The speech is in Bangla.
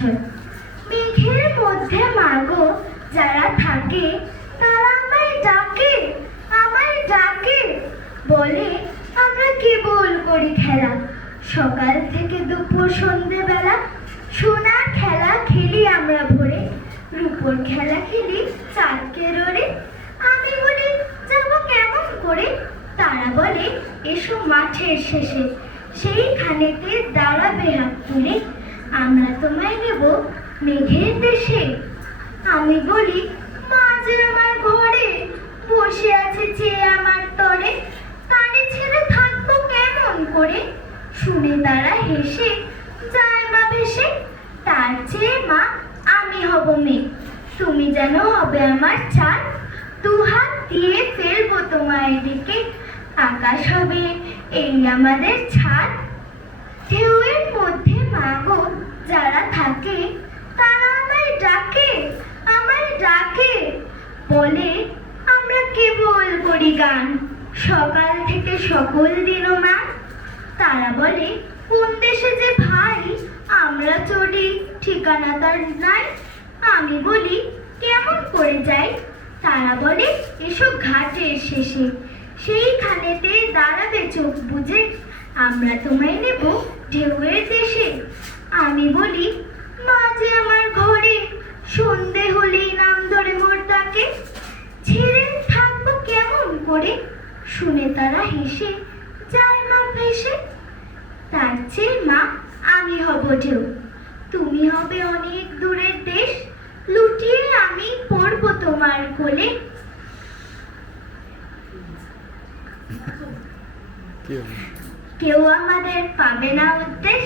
মেঘের মধ্যে মাগো যারা থাকে তারা আমায় ডাকে বলে আমরা কেবল করি খেলা সকাল থেকে দুপুর সন্ধেবেলা সোনার খেলা খেলি আমরা ভোরে রূপোর খেলা খেলি চাঁদকে রোরে আমি বলি যাবো কেমন করে তারা বলে এসো মাঠের শেষে সেইখানেতে দাঁড়াবে হাত তুলে আমরা তোমায় নেব মেঘের দেশে আমি বলি মা যে আমার ঘরে বসে আছে চেয়ে আমার তরে তারে ছেড়ে থাকবো কেমন করে শুনে তারা হেসে যায় মা ভেসে তার চেয়ে মা আমি হব মেঘ তুমি যেন হবে আমার চাঁদ দুহাত দিয়ে ফেলবো তোমায় দিকে আকাশ হবে এই আমাদের ছাদ ঢেউয়ের মধ্যে মাগো যারা থাকে তারা আমায় ডাকে বলে আমরা কেবল করি গান সকাল থেকে সকল দিনও মা তারা বলে কোন দেশে যে ভাই আমরা চলি ঠিকানা তার নাই আমি বলি কেমন করে যাই তারা বলে এসো ঘাটের শেষে সেইখানেতে দাঁড়াবে চোখ বুঝে আমরা তোমায় নেব ঢেউয়ের দেশে আমি বলি মা যে আমার ঘরে সন্ধে হলেই নাম ধরে মোর ডাকে ছেড়ে থাকবো কেমন করে শুনে তারা হেসে যায় মা ভেসে তার চেয়ে মা আমি হব ঢেউ তুমি হবে অনেক দূরের দেশ লুটিয়ে আমি পড়বো তোমার কোলে কেউ আমাদের পাবে না উদ্দেশ